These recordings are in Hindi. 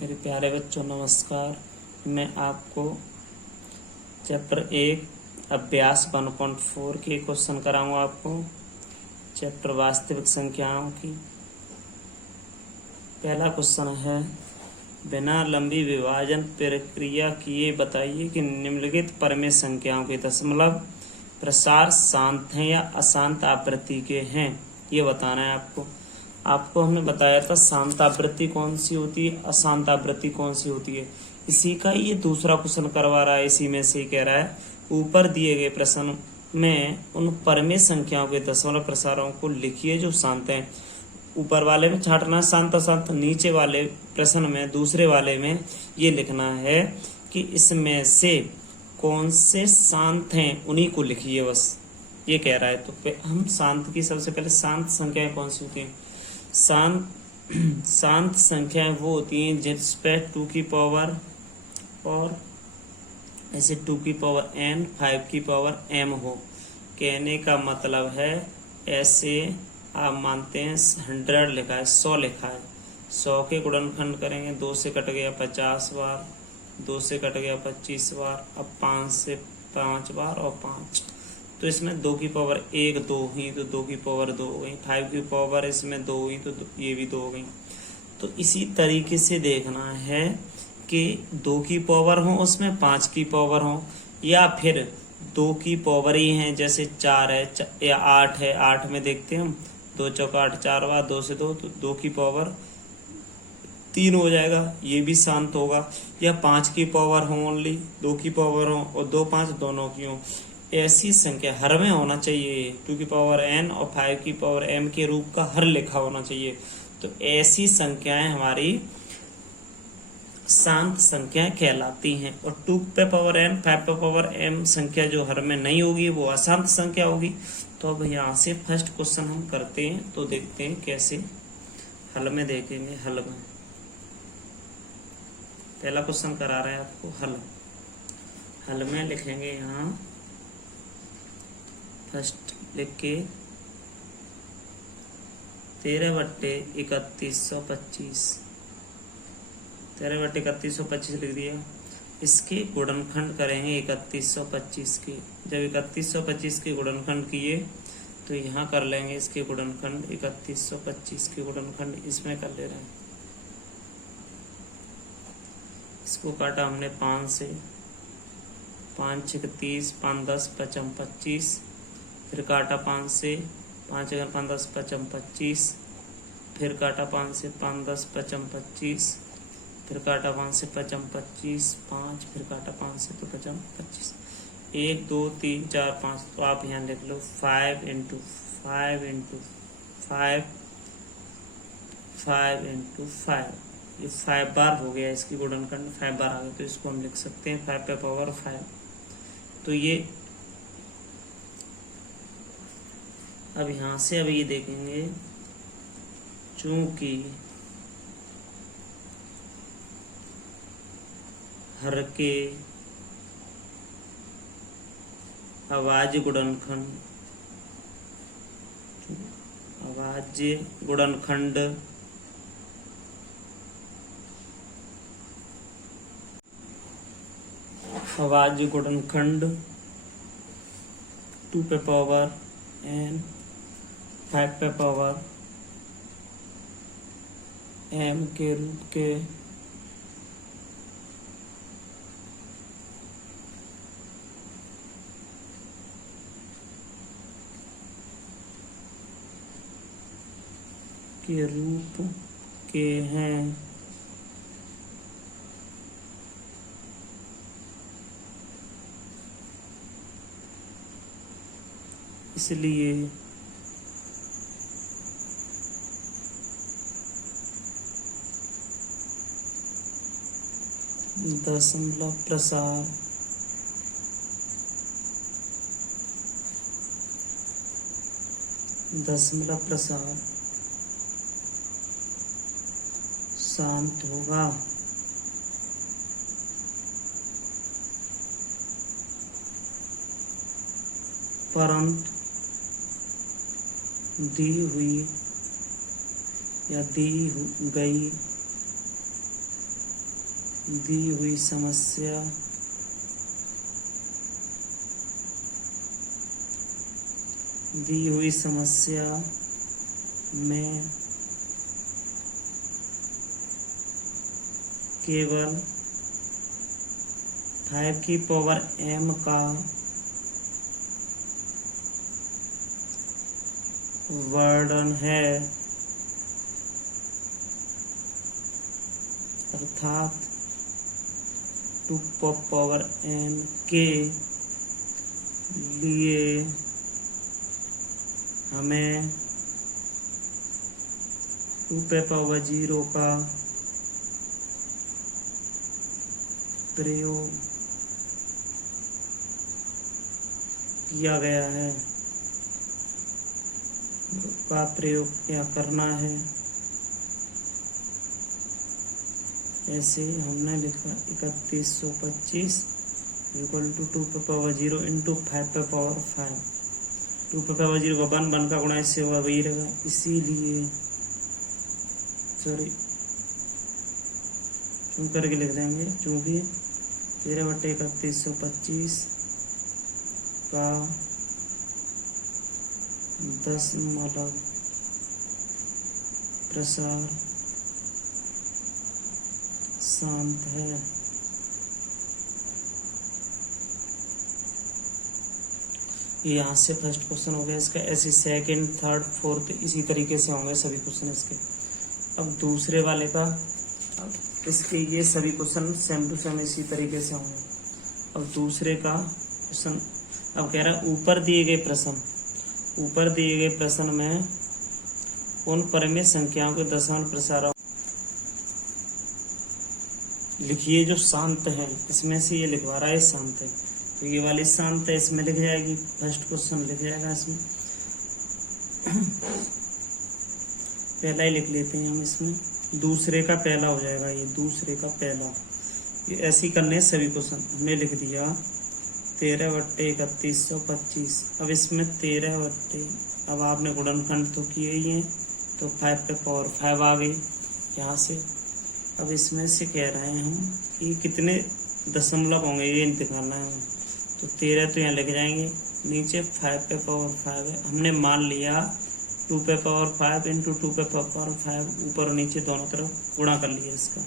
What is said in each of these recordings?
मेरे प्यारे बच्चों नमस्कार। मैं आपको चैप्टर 1 अभ्यास 1.4 के क्वेश्चन कराऊंगा। आपको चैप्टर वास्तविक संख्याओं की पहला क्वेश्चन है, बिना लंबी विभाजन प्रक्रिया किए बताइए कि निम्नलिखित परमेय संख्याओं के दशमलव प्रसार शांत हैं या अशांत आवृत्ति के हैं। ये बताना है आपको हमने बताया था शांत आवृत्ति कौन सी होती है, अशांत आवृत्ति कौन सी होती है। इसी का ये दूसरा क्वेश्चन करवा रहा है। इसी में से कह रहा है, ऊपर दिए गए प्रश्न में उन परमेय संख्याओं के दशमलव प्रसारों को लिखिए जो शांत हैं। ऊपर वाले में छांटना शांत अशांत, नीचे वाले प्रश्न में दूसरे वाले में ये लिखना है कि इसमें से कौन से शांत हैं, उन्हीं को लिखिए, बस ये कह रहा है। तो हम शांत की सबसे पहले शांत संख्याएं कौन सी होती हैं। शांत संख्याएं वो होती हैं जिस पे 2 की पावर और ऐसे 2 की पावर n 5 की पावर m हो। कहने का मतलब है ऐसे आप मानते हैं 100 लिखा है, 100 लिखा है, 100 के गुणनखंड करेंगे, 2 से कट गया 50 बार, 2 से कट गया 25 बार, अब 5 से 5 बार और 5, तो इसमें 2 की पावर 1 2 हुई तो 2 की पावर 2 हो गई, 5 की पावर इसमें 2 हुई तो ये भी 2 हो गई। तो इसी तरीके से देखना है कि 2 की पावर हो उसमें 5 की पावर हो, या फिर 2 की पावर ही है, जैसे 4 है या 8 है। 8 में देखते हैं हम 2 चौका 8, 4 बार 2 से 2 तो 2 की पावर 3 हो जाएगा, ये भी शांत होगा। या 5 की पावर हो ओनली, 2 की पावर हो और 2 5 दोनों की हो। ऐसी संख्या हर में होना चाहिए। 2 की पावर n और 5 की पावर m के रूप का हर लिखा होना चाहिए। तो ऐसी संख्याएं हमारी शांत संख्याएं कहलाती हैं। और 2 पे पावर n 5 पे पावर m संख्या जो हर में नहीं होगी वो अशांत संख्या होगी। तो अब यहाँ से फर्स्ट क्वेश्चन हम करते हैं, तो देखते हैं कैसे हल में देखेंगे। हल में पहला क्वेश्चन करा रहे हैं आपको हल में लिखेंगे यहाँ फर्स्ट लिख के 13/3125 13/3125 लिख दिया। इसके गुणनखंड करेंगे 3125 के। जब 3125 के गुणनखंड किए तो यहाँ कर लेंगे इसके गुणनखंड, 3125 के गुणनखंड इसमें कर ले रहे हैं। इसको काटा हमने 5 से, 5 6 30, 5 10 55 25, फिर काटा 5 से, 5 अगर 5 10 55 25, फिर काटा 5 से, 5 10 55 25, फिर काटा 5 से 55 25, 5, फिर काटा 5 से तो 55 25, 1 2 3 4 5। तो आप यहाँ लिख लो 5 × 5 × 5 5 × 5, ये 5 बार हो गया। इसकी गुणनखंड 5 बार आ गया, तो इसको हम लिख सकते हैं 5 पे पावर 5। तो ये अब यहाँ से अब ये देखेंगे, चूंकि हर के अभाज्य गुणनखंड अभाज्य गुणनखंड 2 पे पावर n 5 पे पावर m के रूप के रूप के हैं। इसलिए दशमलव प्रसार शांत होगा। परंतु दी हुई या दी गई दी हुई समस्या में केवल 5 की पावर m का वर्णन है, अर्थात 2 पावर n के लिए हमें 2 पावर 0 का प्रयोग किया गया है, का प्रयोग क्या करना है। ऐसे हमने लिखा 3125 इक्वल टू 2 पे पावर 0 इंटू 5 पे पावर 5। 2 पे पावर 0 का 1 का गुणा इससे होगा वही रहेगा, इसीलिए चूं करके लिख देंगे, चूंकि 13/3125 का 10 प्रसार शांत है। यहाँ से फर्स्ट क्वेश्चन हो गया इसका। ऐसे सेकंड, थर्ड, फोर्थ इसी तरीके से होंगे सभी क्वेश्चन इसके। अब दूसरे वाले का, अब इसके ये सभी क्वेश्चन सेम टू सेम इसी तरीके से होंगे। अब दूसरे का क्वेश्चन अब कह रहा है ऊपर दिए गए प्रश्न में उन परिमेय संख्याओं के दशमलव प्रसार लिखिए जो शांत है। इसमें से ये लिखवा रहा है शांत है, तो ये वाली शांत है, इसमें लिख जाएगी, फर्स्ट क्वेश्चन लिख जाएगा इसमें। पहला ही लिख लेते हैं हम इसमें, दूसरे का पहला हो जाएगा, ये दूसरे का पहला। ये ऐसे ही करने सभी क्वेश्चन। हमने लिख दिया 13/3125। अब इसमें 13 अब आपने गुणनखंड तो किए ही हैं, तो 5 पे पावर 5 आ गई यहाँ से। अब इसमें से कह रहे हैं हम कि कितने दशमलव होंगे ये दिखाना है, तो 13 तो यहाँ लिख जाएंगे, नीचे 5 पे पावर 5 है। हमने मान लिया 2 पे पावर 5 इंटू 2 पे पावर 5, ऊपर और नीचे दोनों तरफ गुणा कर लिया इसका।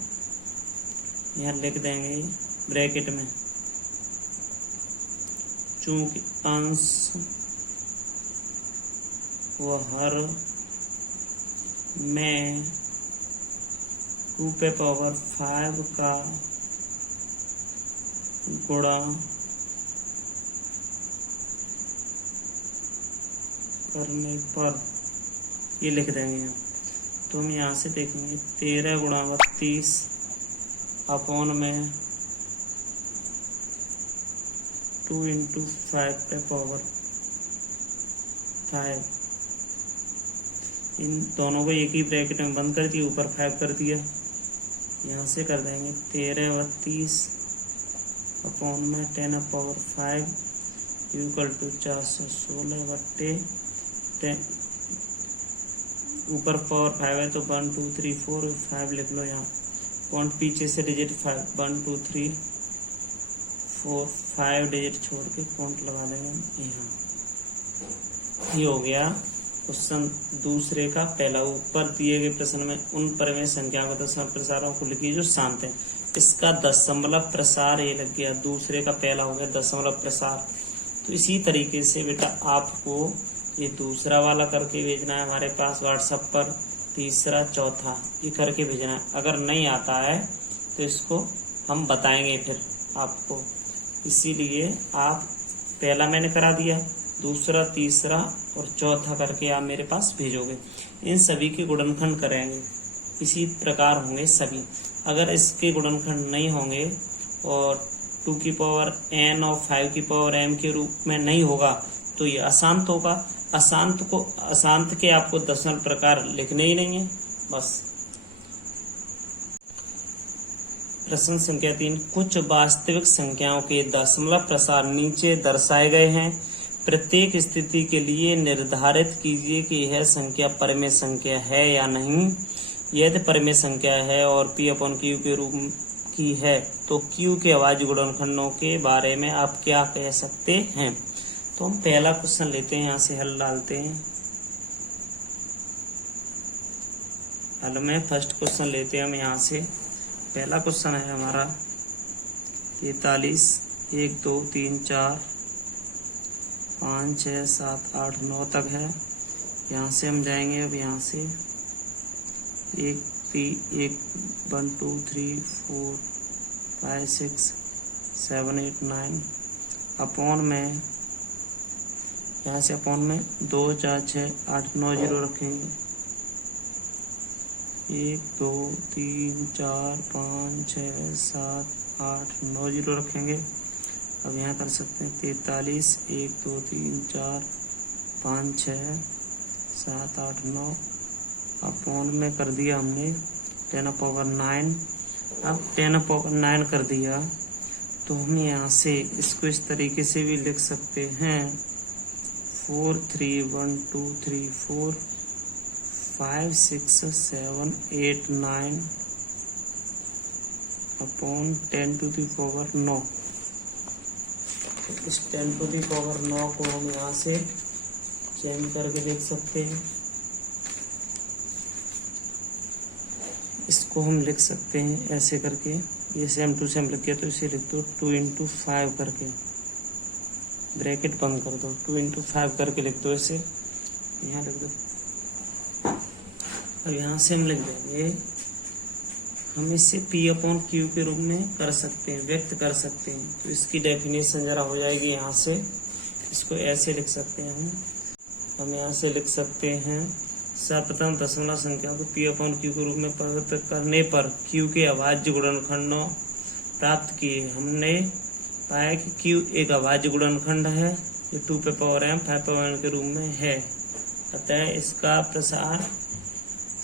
यहाँ लिख देंगे ब्रैकेट में, चूंकि अंश व हर में 2 पे पावर 5 का गुणा करने पर ये लिख देंगे हम। तो हम यहाँ से देखेंगे 13 गुणा 32 अपॉन में 2 इंटू 5 पे पावर 5। इन दोनों को एक ही ब्रैकेट में बंद कर दिया, ऊपर 5 कर दिया। यहाँ से कर देंगे 13/32 अपॉन में 10 पावर 5 इक्वल टू 416/10। ऊपर पावर 5 है तो 1 2 3 4 5 लिख लो यहाँ। पॉइंट पीछे से डिजिट 5 1 2 3 4 5 डिजिट छोड़ के पॉइंट लगा देंगे यहाँ। ये हो गया क्वेश्चन दूसरे का पहला। ऊपर दिए गए प्रश्न में उन परिमेय संख्याओं का दशमलव प्रसारों को लिखिए जो शांत है। इसका दशमलव प्रसार ये लग गया, दूसरे का पहला हो गया दशमलव प्रसार। तो इसी तरीके से बेटा आपको ये दूसरा वाला करके भेजना है हमारे पास व्हाट्सएप पर, तीसरा चौथा ये करके भेजना है। अगर नहीं आता है तो इसको हम बताएंगे फिर आपको, इसीलिए आप पहला मैंने करा दिया, दूसरा तीसरा और चौथा करके आप मेरे पास भेजोगे। इन सभी के गुणनखंड करेंगे, इसी प्रकार होंगे सभी। अगर इसके गुणनखंड नहीं होंगे और 2 की पावर n और 5 की पावर m के रूप में नहीं होगा तो ये अशांत होगा। अशांत के आपको दशमलव प्रकार लिखने ही नहीं है बस। प्रश्न संख्या 3, कुछ वास्तविक संख्याओं के दशमलव प्रसार नीचे दर्शाए गए हैं। प्रत्येक स्थिति के लिए निर्धारित कीजिए कि यह संख्या परिमेय संख्या है या नहीं। यदि परिमेय संख्या है और P/Q के रूप की है, तो Q के अभाज्य गुणनखंडों के बारे में आप क्या कह सकते हैं? तो हम पहला क्वेश्चन लेते हैं, यहाँ से हल डालते हैं। हल में फर्स्ट क्वेश्चन लेते हैं हम यहाँ से। पहला क्वेश्चन है हमारा 43, 1 2 3 4 5 6 7 8 9 तक है। यहाँ से हम जाएंगे अब यहाँ से 1 2 3 4 5 6 7 8 9 अपॉन में, यहाँ से अपॉन में 2 4 6 8 9 जीरो रखेंगे। 1 2 3 4 5 6 7 8 9 जीरो रखेंगे। अब यहाँ कर सकते हैं 43, 1 2 3 4 5 6 7 8 9 अपॉन में कर दिया हमने 10⁻9। अब 10⁻9 कर दिया तो हम यहाँ से इसको इस तरीके से भी लिख सकते हैं 4 3 1 2 3 4 5 6 7 8 9 अपॉन 10⁻9। इस 10⁻9 को हम यहाँ से चेंज करके देख सकते हैं। इसको हम लिख सकते हैं ऐसे करके, ये सेम टू सेम लिख के, तो इसे लिख दो 2 × 5 करके, ब्रैकेट बंद कर दो, 2 × 5 करके लिख दो इसे, यहाँ लिख दो। अब यहाँ से हम लिख देंगे, हम इसे P/Q के रूप में कर सकते हैं, व्यक्त कर सकते हैं। तो इसकी डेफिनेशन जरा हो जाएगी यहाँ से, इसको ऐसे लिख सकते हैं हम यहाँ से लिख सकते हैं सर्वप्रथम दशमलव संख्या को P/Q के रूप में परिवर्तित करने पर Q के अभाज्य गुणनखंडों प्राप्त किए। हमने पाया कि Q एक अभाज्य गुणनखंड है जो 2m 5m के रूप में है, अतः इसका प्रसार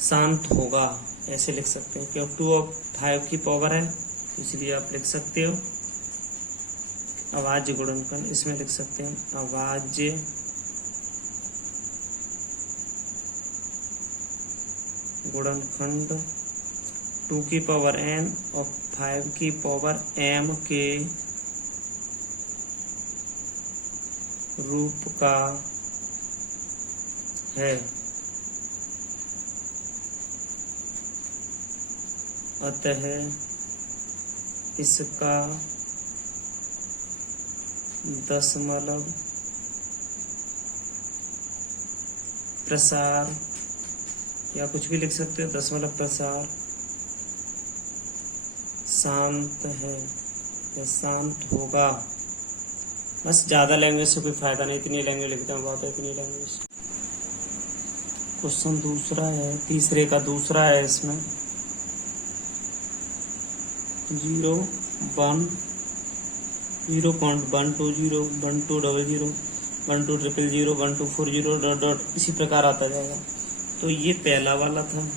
शांत होगा, ऐसे लिख सकते हैं। क्योंकि 2 और 5 की पावर है, इसलिए आप लिख सकते हो अभाज्य गुणनखंड। इसमें लिख सकते हैं अभाज्य गुणनखंड 2 की पावर n और 5 की पावर m के रूप का है, अतः इसका दशमलव प्रसार, या कुछ भी लिख सकते हो, दशमलव प्रसार शांत है या शांत होगा। बस ज़्यादा लैंग्वेज से कोई फायदा नहीं, इतनी लैंग्वेज लिखते हैं बहुत है, इतनी लैंग्वेज। क्वेश्चन दूसरा है, तीसरे का दूसरा है। इसमें 0 1 0.120 1200 1200 1240 ... इसी प्रकार आता जाएगा। तो ये पहला वाला था,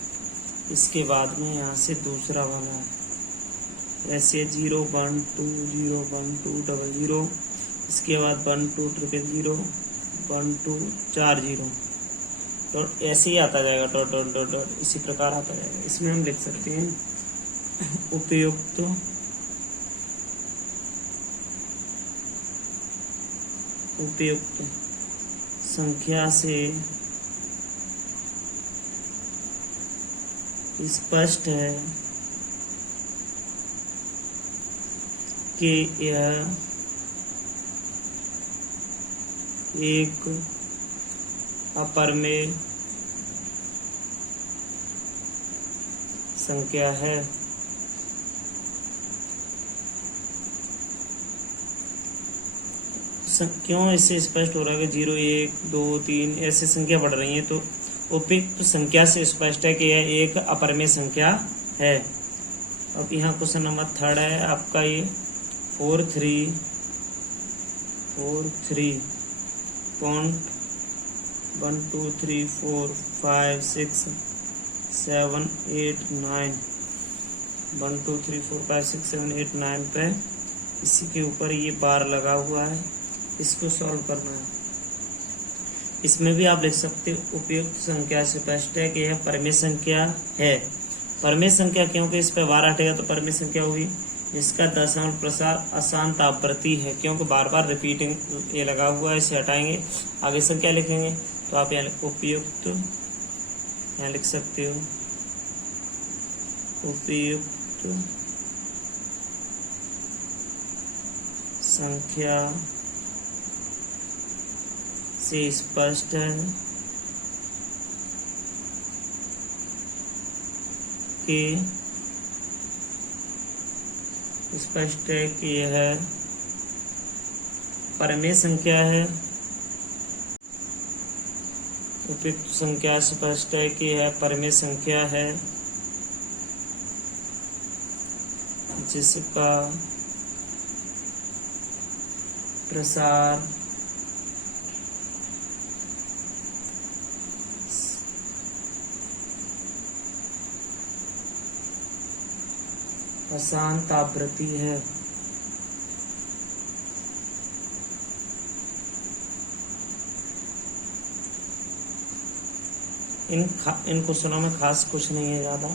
इसके बाद में यहाँ से दूसरा वाला है, ऐसे 0 1 2 0 1 2 00, इसके बाद 1 2 0 1 2 4 0, तो ऐसे ही आता जाएगा डॉट डॉट डॉट डॉट, इसी प्रकार आता जाएगा। इसमें हम लिख सकते हैं उपयुक्त संख्या से स्पष्ट है कि यह एक अपरिमेय संख्या है। क्यों इससे स्पष्ट हो रहा है कि 0 1 2 3 ऐसे संख्या बढ़ रही है, तो उपयुक्त संख्या से स्पष्ट है कि यह एक अपरिमेय संख्या है। अब यहाँ क्वेश्चन नंबर 3 है आपका, ये 4 3 1 2 3 4 5 6 7 8 9 1 2 3 4 5 6 7 8 9 पे इसी के ऊपर ये बार लगा हुआ है, इसको सॉल्व करना है। इसमें भी आप लिख सकते हो उपयुक्त संख्या से स्पष्ट है कि यह परिमेय संख्या है। परमेय संख्या, क्योंकि इस पे 12 हटेगा तो परमेय संख्या होगी जिसका दशमलव प्रसार अशांत आवृत्ति है, क्योंकि बार बार रिपीटिंग ये लगा हुआ है, इसे हटाएंगे, आगे संख्या लिखेंगे। तो आप यहाँ उपयुक्त, यहाँ लिख सकते हो उपयुक्त संख्या से स्पष्ट है कि यह परमेय संख्या है। उपयुक्त संख्या स्पष्ट है कि यह परमेय संख्या है जिसका प्रसार अशांत आवृत्ति है। इन क्वेश्चनों में खास कुछ नहीं है ज़्यादा।